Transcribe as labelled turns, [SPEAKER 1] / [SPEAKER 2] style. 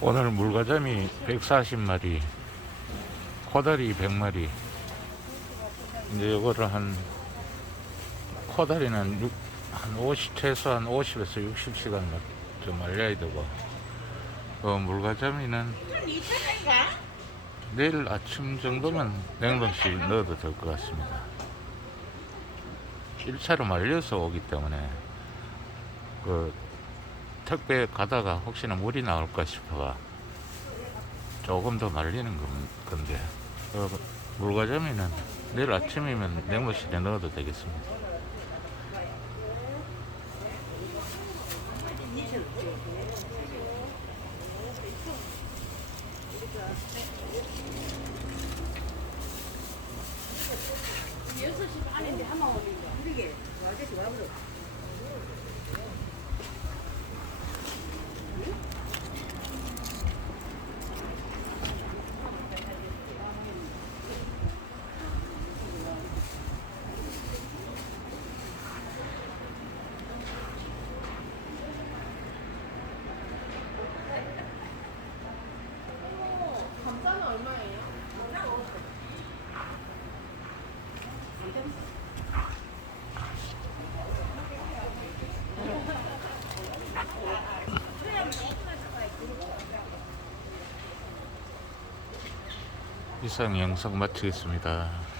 [SPEAKER 1] 오늘 물가점이 140마리, 코다리 100마리. 이제 이거를 한, 코다리는 육- 한 50, 최소한 50에서 60시간 좀 말려야 되고, 어, 물가점이는 내일 아침 정도면 냉동실 넣어도 될 것 같습니다. 1차로 말려서 오기 때문에, 그, 택배 가다가 혹시나 물이 나올까 싶어가 조금 더 말리는 건- 건데. 어, 물과점이는 내일 아침이면 냉동실에 넣어도 되겠습니다.
[SPEAKER 2] 감자는 얼마예요?
[SPEAKER 1] 이상 영상 마치겠습니다.